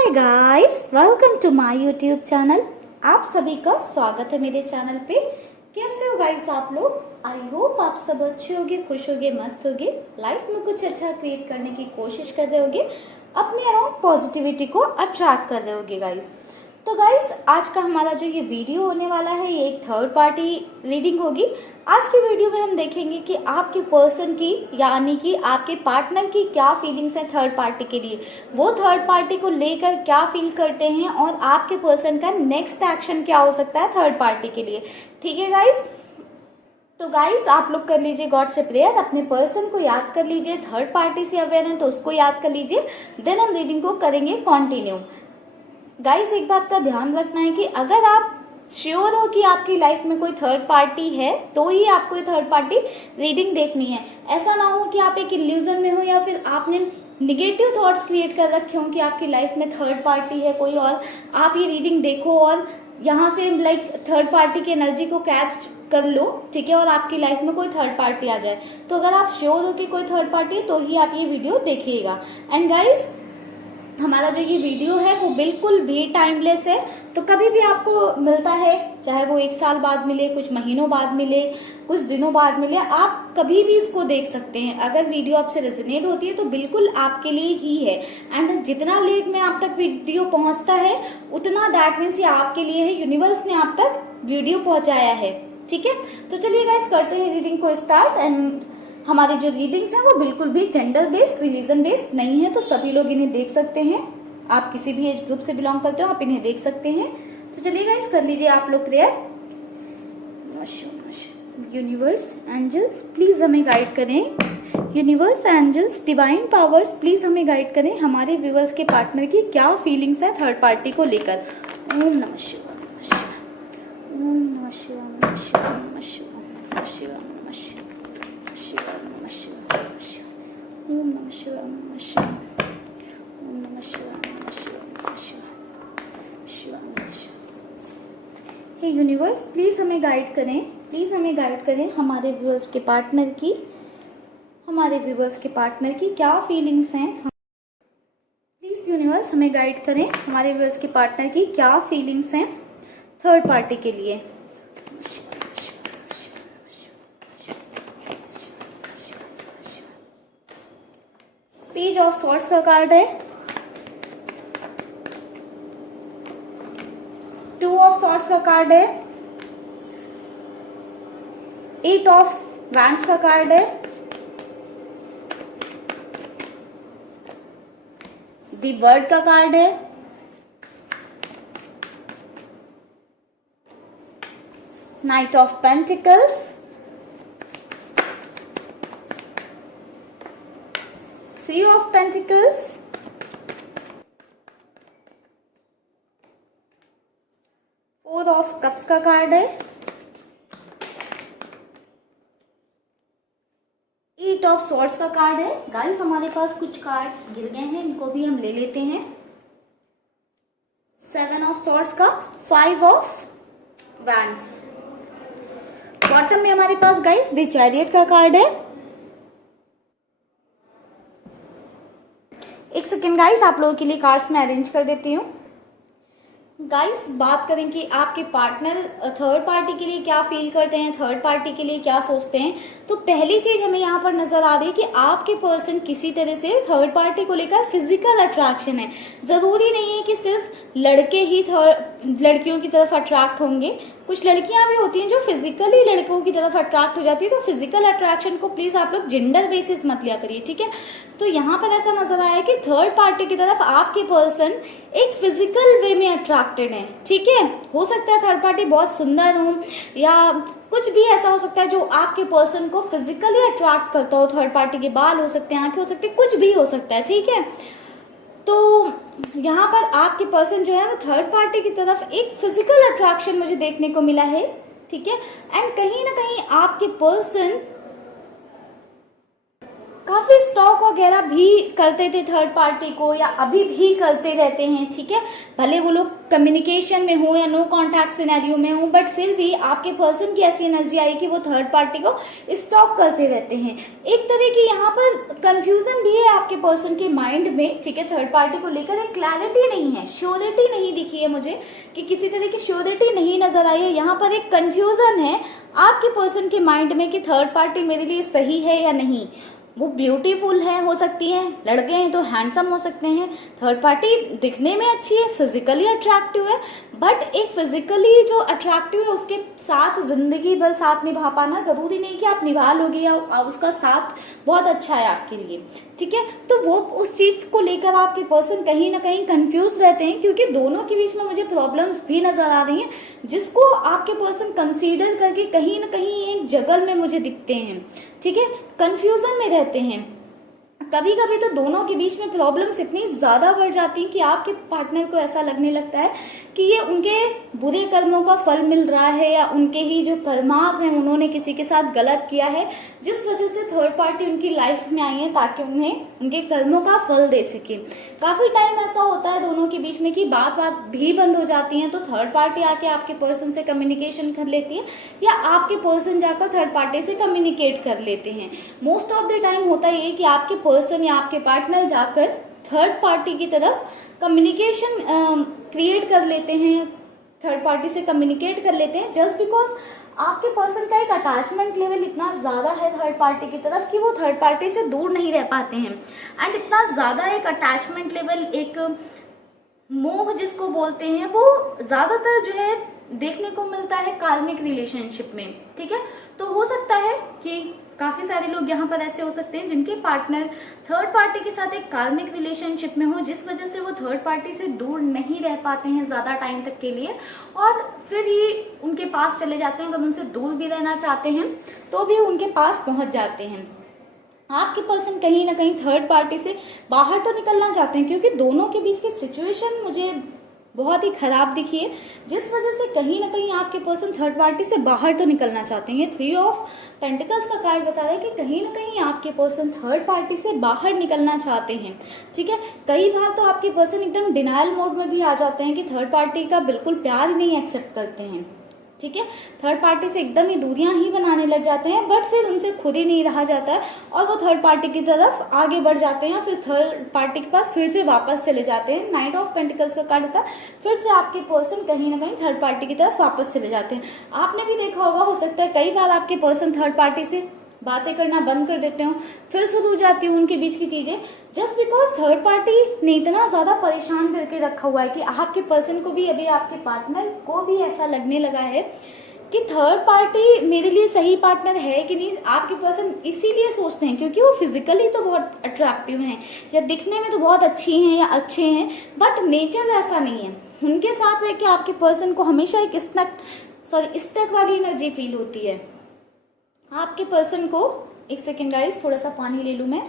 Hi guys, welcome to my YouTube channel. आप सभी का स्वागत है मेरे चैनल पे। कैसे हो गाइस आप लोग? आई होप आप सब अच्छे होगे, खुश होगे, मस्त होगे, लाइफ में कुछ अच्छा क्रिएट करने की कोशिश कर रहे होगे, अपने अराउंड पॉजिटिविटी को अट्रैक्ट कर रहे होगे गाइस। तो गाइस आज का हमारा जो ये वीडियो होने वाला है ये एक थर्ड पार्टी रीडिंग होगी। आज की वीडियो में हम देखेंगे कि आपके पर्सन की यानी कि आपके पार्टनर की क्या फीलिंग्स है थर्ड पार्टी के लिए, वो थर्ड पार्टी को लेकर क्या फील करते हैं और आपके पर्सन का नेक्स्ट एक्शन क्या हो सकता है थर्ड पार्टी के लिए। ठीक है गाइस, तो गाइस आप लोग कर लीजिए गॉड से प्रेयर, अपने पर्सन को याद कर लीजिए, थर्ड पार्टी से अवेयर है तो उसको याद कर लीजिए, देन हम रीडिंग को करेंगे कंटिन्यू। गाइस एक बात का ध्यान रखना है कि अगर आप श्योर हो कि आपकी लाइफ में कोई थर्ड पार्टी है तो ही आपको ये थर्ड पार्टी रीडिंग देखनी है। ऐसा ना हो कि आप एक इल्यूजन में हो या फिर आपने निगेटिव थॉट्स क्रिएट कर रखे हो कि आपकी लाइफ में थर्ड पार्टी है कोई और आप ये रीडिंग देखो और यहाँ से लाइक थर्ड पार्टी की एनर्जी को कैच कर लो, ठीक है, और आपकी लाइफ में कोई थर्ड पार्टी आ जाए। तो अगर आप श्योर हो कि कोई थर्ड पार्टी है तो ही आप ये वीडियो देखिएगा। एंड गाइस हमारा जो ये वीडियो है वो बिल्कुल भी टाइमलेस है, तो कभी भी आपको मिलता है, चाहे वो 1 साल बाद मिले, कुछ महीनों बाद मिले, कुछ दिनों बाद मिले, आप कभी भी इसको देख सकते हैं। अगर वीडियो आपसे रेजोनेट होती है तो बिल्कुल आपके लिए ही है। एंड जितना लेट में आप तक वीडियो पहुंचता है उतना दैट मीन्स ये आपके लिए है, यूनिवर्स ने आप तक वीडियो पहुंचाया है। ठीक है, तो चलिए गाइस करते हैं रीडिंग को स्टार्ट। एंड हमारी जो रीडिंग्स हैं वो बिल्कुल भी जेंडर बेस्ड, रिलीजन बेस्ड नहीं है, तो सभी लोग इन्हें देख सकते हैं। आप किसी भी एज ग्रुप से बिलोंग करते हो आप इन्हें देख सकते हैं। तो चलिए गाइस कर लीजिए आप लोग प्रेयर। यूनिवर्स एंजल्स प्लीज हमें गाइड करें। Universe angels divine powers please हमें गाइड करें। हमारे व्यूअर्स के पार्टनर की क्या फीलिंग्स है थर्ड पार्टी को लेकर। ओम नमः शिवाय, ओम नमः शिवाय, ओम नमः शिवाय, ओम नमः शिवाय, ओम नमः शिवाय, ओम नमः शिवाय, ओम नमः शिवाय, ओम नमः शिवाय, ओम नमः शिवाय, ओम नमः शिवाय, ओम नमः शिवाय, शिवाय, नमः शिवाय। हे यूनिवर्स प्लीज हमें गाइड करें, प्लीज हमें गाइड करें। हमारे व्यूअर्स के पार्टनर की क्या फीलिंग्स हैं। प्लीज यूनिवर्स हमें गाइड करें, हमारे व्यूअर्स के पार्टनर की क्या फीलिंग्स हैं थर्ड पार्टी के लिए। पेज ऑफ सॉर्ड्स का कार्ड है, 2 ऑफ सॉर्ड्स का कार्ड है, 8 ऑफ वैंड्स का कार्ड है, द वर्ड का कार्ड है, night of pentacles, 3 of pentacles, 4 of cups का कार्ड है, 8 ऑफ सॉर्ड्स का कार्ड है। गाइस हमारे पास कुछ कार्ड्स गिर गए हैं, इनको भी हम ले लेते हैं। 7 ऑफ सॉर्ड्स का, 5 ऑफ वैंड्स। बॉटम में हमारे पास गाइस द चैरियट का कार्ड है। एक सेकेंड गाइस आप लोगों के लिए कार्ड्स मैं अरेंज कर देती हूँ। गाइस बात करें कि आपके पार्टनर थर्ड पार्टी के लिए क्या फील करते हैं, थर्ड पार्टी के लिए क्या सोचते हैं, तो पहली चीज हमें यहाँ पर नजर आ रही है कि आपके पर्सन किसी तरह से थर्ड पार्टी को लेकर फिजिकल अट्रैक्शन है। जरूरी नहीं है कि सिर्फ लड़के ही लड़कियों की तरफ अट्रैक्ट होंगे, कुछ लड़कियां भी होती हैं जो फिजिकली लड़कों की तरफ अट्रैक्ट हो जाती है। तो फिजिकल अट्रैक्शन को प्लीज आप लोग जेंडर बेसिस मत लिया करिए, ठीक है। तो यहाँ पर ऐसा नजर आया कि थर्ड पार्टी की तरफ आपके पर्सन एक फिजिकल वे में अट्रैक्टेड है, ठीक है। हो सकता है थर्ड पार्टी बहुत सुंदर हो या कुछ भी ऐसा हो सकता है जो आपके पर्सन को फिजिकली अट्रैक्ट करता हो। थर्ड पार्टी के बाल हो सकते हैं, आंखें हो सकती है, कुछ भी हो सकता है, ठीक है। तो यहाँ पर आपके पर्सन जो है वो थर्ड पार्टी की तरफ एक फिजिकल अट्रैक्शन मुझे देखने को मिला है, ठीक है। एंड कहीं ना कहीं आपके पर्सन काफ़ी स्टॉक वगैरह भी करते थे थर्ड पार्टी को, या अभी भी करते रहते हैं, ठीक है। भले वो लोग कम्युनिकेशन में हो या नो कॉन्टैक्ट सिनेरियो में हो, बट फिर भी आपके पर्सन की ऐसी एनर्जी आई कि वो थर्ड पार्टी को स्टॉक करते रहते हैं। एक तरह की यहाँ पर कंफ्यूजन भी है आपके पर्सन के माइंड में, ठीक है। थर्ड पार्टी को लेकर एक क्लैरिटी नहीं है, श्योरिटी नहीं दिखी है मुझे, कि किसी तरह की श्योरिटी नहीं नजर आई है। यहाँ पर एक कंफ्यूजन है आपके पर्सन के माइंड में कि थर्ड पार्टी मेरे लिए सही है या नहीं। वो ब्यूटीफुल है, हो सकती है, लड़के हैं तो हैंडसम हो सकते हैं, थर्ड पार्टी दिखने में अच्छी है, फिजिकली अट्रैक्टिव है, बट एक फिजिकली जो अट्रैक्टिव है उसके साथ जिंदगी भर साथ निभा पाना जरूरी नहीं कि आप निभा लोगे या उसका साथ बहुत अच्छा है आपके लिए, ठीक है। तो वो उस चीज को लेकर आपके पर्सन कहीं ना कहीं कंफ्यूज रहते हैं, क्योंकि दोनों के बीच में मुझे प्रॉब्लम्स भी नजर आ रही हैं, जिसको आपके पर्सन कंसीडर करके कहीं ना कहीं एक जगल में मुझे दिखते हैं, ठीक है, कंफ्यूजन में रहते हैं। कभी कभी तो दोनों के बीच में प्रॉब्लम्स इतनी ज़्यादा बढ़ जाती हैं कि आपके पार्टनर को ऐसा लगने लगता है कि ये उनके बुरे कर्मों का फल मिल रहा है, या उनके ही जो कर्मास हैं उन्होंने किसी के साथ गलत किया है, जिस वजह से थर्ड पार्टी उनकी लाइफ में आई है ताकि उन्हें उनके कर्मों का फल दे सके। काफ़ी टाइम ऐसा होता है दोनों के बीच में कि बात भी बंद हो जाती है, तो थर्ड पार्टी आके आपके पर्सन से कम्युनिकेशन कर लेती है, या आपके पर्सन जाकर थर्ड पार्टी से कम्युनिकेट कर लेते हैं। मोस्ट ऑफ द टाइम होता ये कि आपके पर्सन या आपके पार्टनर जाकर थर्ड पार्टी की तरफ कम्युनिकेशन क्रिएट कर लेते हैं, थर्ड पार्टी से कम्युनिकेट कर लेते हैं, जस्ट बिकॉज आपके पर्सन का एक अटैचमेंट लेवल इतना ज़्यादा है थर्ड पार्टी की तरफ कि वो थर्ड पार्टी से दूर नहीं रह पाते हैं। एंड इतना ज़्यादा एक अटैचमेंट लेवल, एक मोह जिसको बोलते हैं, वो ज़्यादातर जो है देखने को मिलता है कार्मिक रिलेशनशिप में, ठीक है। तो हो सकता है कि काफ़ी सारे लोग यहाँ पर ऐसे हो सकते हैं जिनके पार्टनर थर्ड पार्टी के साथ एक कार्मिक रिलेशनशिप में हो, जिस वजह से वो थर्ड पार्टी से दूर नहीं रह पाते हैं ज़्यादा टाइम तक के लिए, और फिर ही उनके पास चले जाते हैं। अगर उनसे दूर भी रहना चाहते हैं तो भी उनके पास पहुँच जाते हैं। आपके पर्सन कहीं ना कहीं थर्ड पार्टी से बाहर तो निकलना चाहते हैं, क्योंकि दोनों के बीच की सिचुएशन मुझे बहुत ही खराब दिखी है, जिस वजह से कहीं ना कहीं आपके पर्सन थर्ड पार्टी से बाहर तो निकलना चाहते हैं। ये 3 ऑफ पेंटिकल्स का कार्ड बता रहा है कि कहीं ना कहीं आपके पर्सन थर्ड पार्टी से बाहर निकलना चाहते हैं, ठीक है। कई बार तो आपके पर्सन एकदम डिनायल मोड में भी आ जाते हैं कि थर्ड पार्टी का बिल्कुल प्यार ही नहीं एक्सेप्ट करते हैं, ठीक है। थर्ड पार्टी से एकदम ही दूरियां ही बनाने लग जाते हैं, बट फिर उनसे खुद ही नहीं रहा जाता है और वो थर्ड पार्टी की तरफ आगे बढ़ जाते हैं, फिर थर्ड पार्टी के पास फिर से वापस चले जाते हैं। 9 ऑफ पेंटिकल्स का कार्ड होता है, फिर से आपके पर्सन कहीं ना कहीं थर्ड पार्टी की तरफ वापस चले जाते हैं। आपने भी देखा होगा, हो सकता है कई बार आपके पर्सन थर्ड पार्टी से बातें करना बंद कर देते हो, फिर शुरू हो जाती हूँ उनके बीच की चीज़ें, जस्ट बिकॉज थर्ड पार्टी ने इतना ज़्यादा परेशान करके रखा हुआ है कि आपके पर्सन को भी, अभी आपके पार्टनर को भी ऐसा लगने लगा है कि थर्ड पार्टी मेरे लिए सही पार्टनर है कि नहीं। आपके पर्सन इसीलिए सोचते हैं क्योंकि वो फिजिकली तो बहुत अट्रैक्टिव हैं, या दिखने में तो बहुत अच्छी हैं या अच्छे हैं, बट नेचर ऐसा नहीं है। उनके साथ रह के आपके पर्सन को हमेशा एक स्टक वाली एनर्जी फील होती है। आपके पर्सन को, एक सेकेंड गाइस, थोड़ा सा पानी ले लूँ मैं।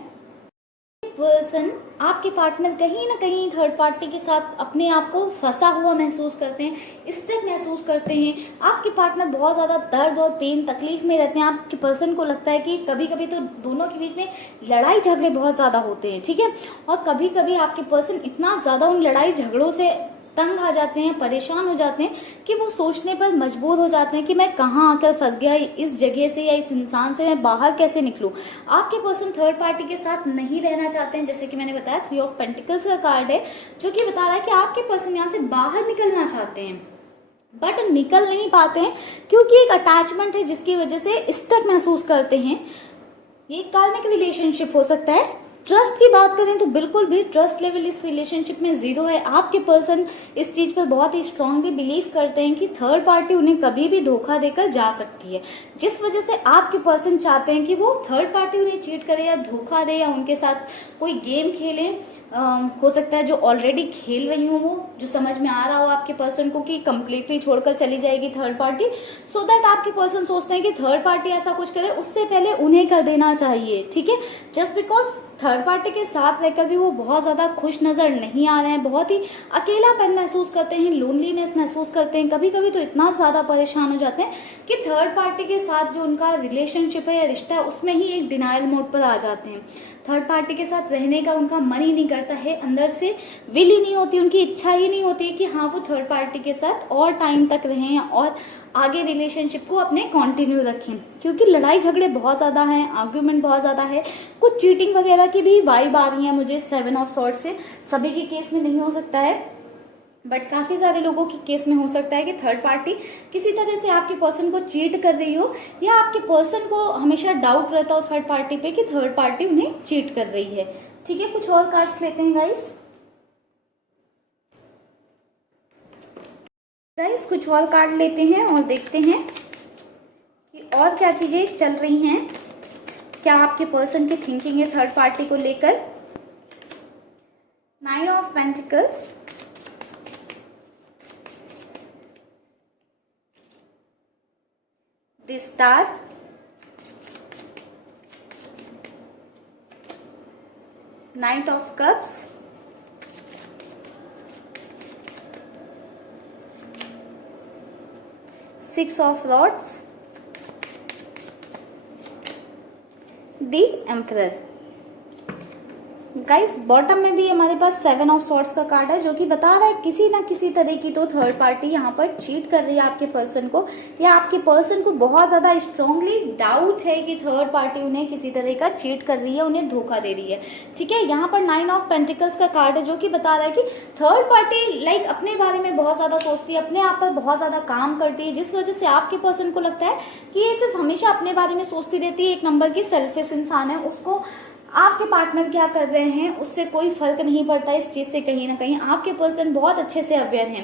पर्सन, आपके पार्टनर कहीं ना कहीं थर्ड पार्टी के साथ अपने आप को फंसा हुआ महसूस करते हैं, स्टक महसूस करते हैं। आपके पार्टनर बहुत ज़्यादा दर्द और पेन तकलीफ में रहते हैं। आपके पर्सन को लगता है कि कभी कभी तो दोनों के बीच में लड़ाई झगड़े बहुत ज़्यादा होते हैं, ठीक है। और कभी कभी आपके पर्सन इतना ज़्यादा उन लड़ाई झगड़ों से तंग आ जाते हैं, परेशान हो जाते हैं कि वो सोचने पर मजबूर हो जाते हैं कि मैं कहाँ आकर फंस गया, इस जगह से या इस इंसान से मैं बाहर कैसे निकलूं। आपके पर्सन थर्ड पार्टी के साथ नहीं रहना चाहते हैं, जैसे कि मैंने बताया 3 ऑफ पेंटिकल्स का कार्ड है जो कि बता रहा है कि आपके पर्सन यहाँ से बाहर निकलना चाहते हैं, बट निकल नहीं पाते हैं क्योंकि एक अटैचमेंट है जिसकी वजह से स्टक महसूस करते हैं। ये कार्मिक रिलेशनशिप हो सकता है। ट्रस्ट की बात करें तो बिल्कुल भी ट्रस्ट लेवल इस रिलेशनशिप में ज़ीरो है। आपके पर्सन इस चीज़ पर बहुत ही स्ट्रांगली बिलीव करते हैं कि थर्ड पार्टी उन्हें कभी भी धोखा देकर जा सकती है, जिस वजह से आपके पर्सन चाहते हैं कि वो थर्ड पार्टी उन्हें चीट करे या धोखा दे या उनके साथ कोई गेम खेले। हो सकता है जो ऑलरेडी खेल रही हूँ वो, जो समझ में आ रहा हो आपके पर्सन को कि कंप्लीटली छोड़कर चली जाएगी थर्ड पार्टी, सो दैट आपके पर्सन सोचते हैं कि थर्ड पार्टी ऐसा कुछ करे उससे पहले उन्हें कर देना चाहिए, ठीक है। जस्ट बिकॉज थर्ड पार्टी के साथ रहकर भी वो बहुत ज़्यादा खुश नज़र नहीं आ रहे हैं, बहुत ही अकेलापन महसूस करते हैं, लोनलीनेस महसूस करते हैं। कभी कभी तो इतना ज़्यादा परेशान हो जाते हैं कि थर्ड पार्टी के साथ जो उनका रिलेशनशिप है या रिश्ता है उसमें ही एक डिनायल मोड पर आ जाते हैं। थर्ड पार्टी के साथ रहने का उनका मन ही नहीं करता है, अंदर से विल ही नहीं होती, उनकी इच्छा ही नहीं होती कि हाँ वो थर्ड पार्टी के साथ और टाइम तक रहें और आगे रिलेशनशिप को अपने कंटिन्यू रखें, क्योंकि लड़ाई झगड़े बहुत ज़्यादा हैं, आर्ग्यूमेंट बहुत ज़्यादा है, कुछ चीटिंग वगैरह की भी वाइब आ रही है मुझे 7 ऑफ सॉर्ड से। सभी के केस में नहीं हो सकता है, बट काफ़ी सारे लोगों के केस में हो सकता है कि थर्ड पार्टी किसी तरह से आपके पर्सन को चीट कर रही हो, या आपके पर्सन को हमेशा डाउट रहता हो थर्ड पार्टी पे कि थर्ड पार्टी उन्हें चीट कर रही है। ठीक है, कुछ और कार्ड्स लेते हैं गाइस, कुछ और कार्ड लेते हैं और देखते हैं कि और क्या चीज़ें चल रही हैं, क्या आपके पर्सन की थिंकिंग है थर्ड पार्टी को लेकर। 9 of pentacles, the star, night of cups, six of rods, the emperor. Guys bottom में भी हमारे पास 7 ऑफ सॉर्ड्स का कार्ड है, जो कि बता रहा है किसी ना किसी तरह की तो थर्ड पार्टी यहाँ पर चीट कर रही है आपके पर्सन को, या आपके पर्सन को बहुत ज़्यादा स्ट्रांगली डाउट है कि थर्ड पार्टी उन्हें किसी तरह का चीट कर रही है, उन्हें धोखा दे रही है। ठीक है, यहाँ पर 9 ऑफ पेंटिकल्स का कार्ड है, जो कि बता रहा है कि थर्ड पार्टी लाइक अपने बारे में बहुत ज़्यादा सोचती है, अपने आप पर बहुत ज़्यादा काम करती है, जिस वजह से आपके पर्सन को लगता है कि ये सिर्फ हमेशा अपने बारे में सोचती रहती है, एक नंबर की सेल्फिश इंसान है, उसको आपके पार्टनर क्या कर रहे हैं उससे कोई फर्क नहीं पड़ता। इस चीज़ से कहीं ना कहीं आपके पर्सन बहुत अच्छे से अवेयर हैं।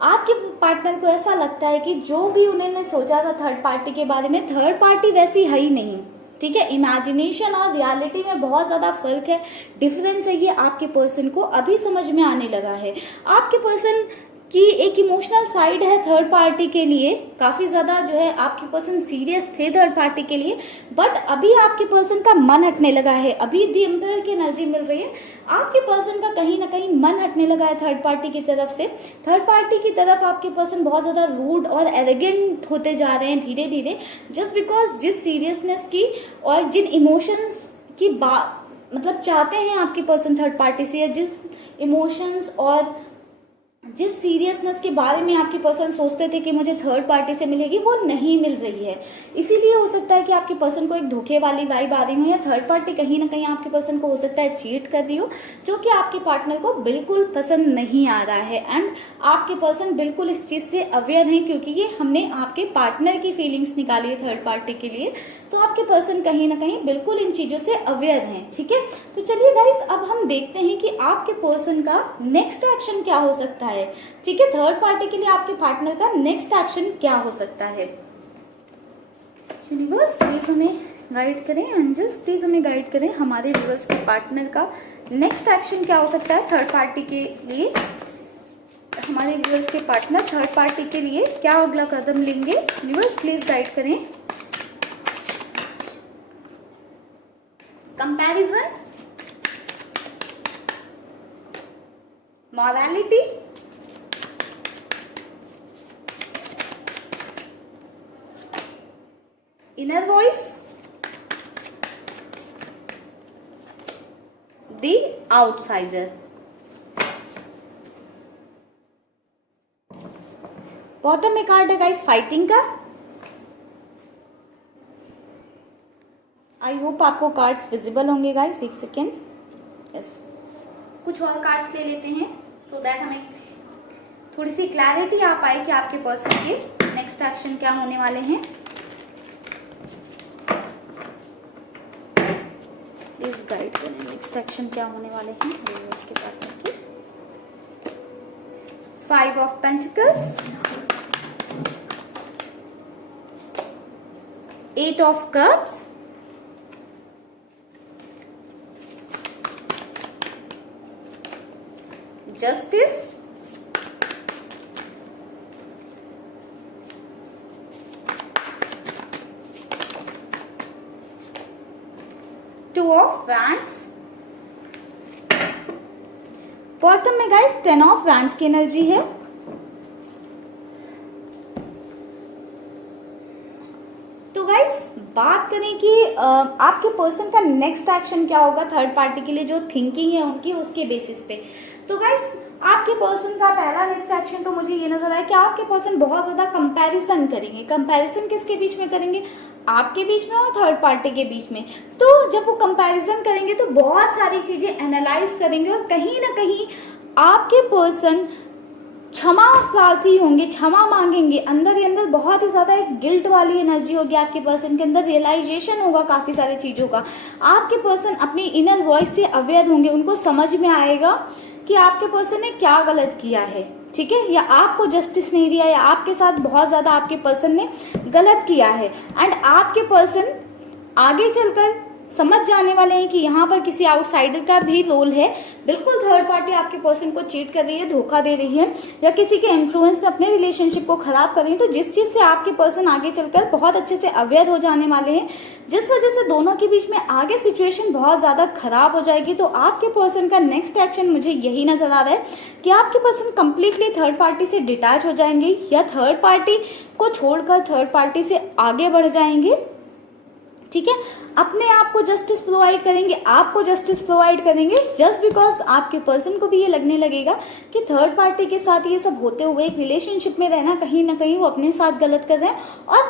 आपके पार्टनर को ऐसा लगता है कि जो भी उन्होंने सोचा था थर्ड पार्टी के बारे में, थर्ड पार्टी वैसी है ही नहीं। ठीक है, इमेजिनेशन और रियलिटी में बहुत ज़्यादा फर्क है, डिफरेंस है, ये आपके पर्सन को अभी समझ में आने लगा है। आपके पर्सन की एक इमोशनल साइड है थर्ड पार्टी के लिए, काफ़ी ज़्यादा जो है आपके पर्सन सीरियस थे थर्ड पार्टी के लिए, बट अभी आपके पर्सन का मन हटने लगा है, अभी द एम्परर की एनर्जी मिल रही है, आपके पर्सन का कहीं ना कहीं मन हटने लगा है थर्ड पार्टी की तरफ से। थर्ड पार्टी की तरफ आपके पर्सन बहुत ज़्यादा रूड और एरोगेंट होते जा रहे हैं धीरे धीरे, जस्ट बिकॉज जिस सीरियसनेस की और जिन इमोशंस की बात मतलब चाहते हैं आपके पर्सन थर्ड पार्टी से, या जिस इमोशंस और जिस सीरियसनेस के बारे में आपके पर्सन सोचते थे कि मुझे थर्ड पार्टी से मिलेगी, वो नहीं मिल रही है। इसीलिए हो सकता है कि आपके पर्सन को एक धोखे वाली वाइब आ रही हो, या थर्ड पार्टी कहीं ना कहीं आपके पर्सन को हो सकता है चीट कर रही हो, जो कि आपके पार्टनर को बिल्कुल पसंद नहीं आ रहा है। एंड आपके पर्सन बिल्कुल इस चीज़ से अवेयर हैं, क्योंकि ये हमने आपके पार्टनर की फीलिंग्स निकाली है थर्ड पार्टी के लिए, तो आपके पर्सन कहीं ना कहीं बिल्कुल इन चीज़ों से अवेयर हैं। ठीक है, तो चलिए गाइस अब हम देखते हैं कि आपके पर्सन का नेक्स्ट एक्शन क्या हो सकता है। ठीक है, थर्ड पार्टी के लिए आपके पार्टनर का नेक्स्ट एक्शन क्या हो सकता है। यूनिवर्स प्लीज हमें गाइड करें, एंजल्स प्लीज हमें गाइड करें, हमारे व्यूअर्स के पार्टनर का नेक्स्ट एक्शन क्या हो सकता है थर्ड पार्टी के लिए। हमारे व्यूअर्स के पार्टनर थर्ड पार्टी के लिए क्या अगला कदम लेंगे, यूनिवर्स प्लीज गाइड करें। Comparison, morality, inner voice, the outsider. Bottom में कार्ड है गाइस फाइटिंग का। आई होप आपको कार्ड्स विजिबल होंगे गाइस, एक सेकेंड। यस, कुछ और कार्ड्स ले लेते हैं सो दैट हमें थोड़ी सी क्लैरिटी आ पाए कि आपके पर्सन के नेक्स्ट एक्शन क्या होने वाले हैं। प्लीज गाइड करें नेक्स्ट एक्शन क्या होने वाले हैं इसके पार्टनर के। 5 of pentacles, 8 of cups, justice, 2 of wands. Bottom में गाइस 10 ऑफ वैंड्स की एनर्जी है। तो गाइस बात करें कि आपके पर्सन का नेक्स्ट एक्शन क्या होगा थर्ड पार्टी के लिए, जो थिंकिंग है उनकी उसके बेसिस पे। तो गाइस आपके पर्सन का पहला नेक्स्ट एक्शन तो मुझे ये नजर आया कि आपके पर्सन बहुत ज्यादा कंपैरिजन करेंगे। कंपैरिजन किसके बीच में करेंगे? आपके बीच में और थर्ड पार्टी के बीच में। तो जब वो कंपैरिजन करेंगे तो बहुत सारी चीजें एनालाइज करेंगे और कहीं ना कहीं आपके पर्सन क्षमा प्रार्थी होंगे, क्षमा मांगेंगे। अंदर ही अंदर बहुत ही ज्यादा एक गिल्ट वाली एनर्जी होगी आपके पर्सन के अंदर, रियलाइजेशन होगा काफी सारी चीजों का। आपके पर्सन अपनी इनर वॉइस से अवेयर होंगे, उनको समझ में आएगा कि आपके पर्सन ने क्या गलत किया है, ठीक है, या आपको जस्टिस नहीं दिया, या आपके साथ बहुत ज्यादा आपके पर्सन ने गलत किया है। एंड आपके पर्सन आगे चलकर समझ जाने वाले हैं कि यहाँ पर किसी आउटसाइडर का भी रोल है। बिल्कुल थर्ड पार्टी आपके पर्सन को चीट कर रही है, धोखा दे रही है, या किसी के इन्फ्लुएंस में अपने रिलेशनशिप को खराब कर रही है। तो जिस चीज से आपके पर्सन आगे चलकर बहुत अच्छे से अवेयर हो जाने वाले हैं, जिस वजह से दोनों के बीच में आगे सिचुएशन बहुत ज्यादा खराब हो जाएगी। तो आपके पर्सन का नेक्स्ट एक्शन मुझे यही नजर आ रहा है कि आपके पर्सन कंप्लीटली थर्ड पार्टी से डिटैच हो जाएंगे, या थर्ड पार्टी को छोड़कर थर्ड पार्टी से आगे बढ़ जाएंगे, ठीक है। अपने आप को जस्टिस प्रोवाइड करेंगे, आपको जस्टिस प्रोवाइड करेंगे, जस्ट बिकॉज आपके पर्सन को भी ये लगने लगेगा कि थर्ड पार्टी के साथ ये सब होते हुए एक रिलेशनशिप में रहना, कहीं ना कहीं वो अपने साथ गलत कर रहे हैं और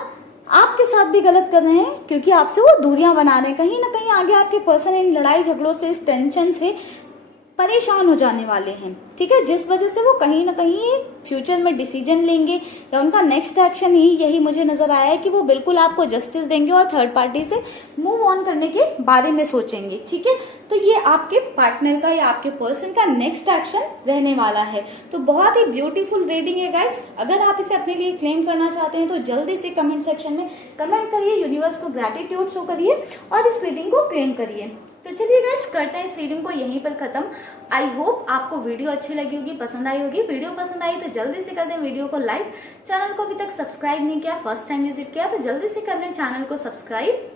आपके साथ भी गलत कर रहे हैं, क्योंकि आपसे वो दूरियां बना रहे हैं। कहीं ना कहीं आगे आपके पर्सन इन लड़ाई झगड़ों से, इस टेंशन से परेशान हो जाने वाले हैं, ठीक है, जिस वजह से वो कहीं ना कहीं फ्यूचर में डिसीजन लेंगे, या उनका नेक्स्ट एक्शन ही यही मुझे नजर आया है कि वो बिल्कुल आपको जस्टिस देंगे और थर्ड पार्टी से मूव ऑन करने के बारे में सोचेंगे, ठीक है। तो ये आपके पार्टनर का या आपके पर्सन का नेक्स्ट एक्शन रहने वाला है। तो बहुत ही ब्यूटीफुल रीडिंग है गाइस। अगर आप इसे अपने लिए क्लेम करना चाहते हैं तो जल्दी से कमेंट सेक्शन में कमेंट करिए, यूनिवर्स को ग्रैटिट्यूड शो करिए और इस रीडिंग को क्लेम करिए। तो चलिए गाइस करते हैं इस रीडिंग को यहीं पर खत्म। आई होप आपको वीडियो अच्छी लगी होगी, पसंद आई होगी। वीडियो पसंद आई तो जल्दी से कर दें वीडियो को लाइक। चैनल को अभी तक सब्सक्राइब नहीं किया, फर्स्ट टाइम विजिट किया तो जल्दी से कर लें चैनल को सब्सक्राइब।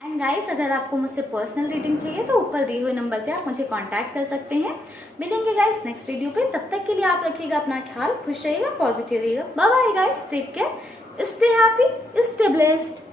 एंड गाइस अगर आपको मुझसे पर्सनल रीडिंग चाहिए तो ऊपर दिए हुए नंबर पे आप मुझे कांटेक्ट कर सकते हैं। मिलेंगे गाइस नेक्स्ट वीडियो पे, तब तक के लिए आप रखिएगा अपना ख्याल, खुश रहिएगा, पॉजिटिव रहिएगा। Bye bye guys, take care, stay happy, stay blessed.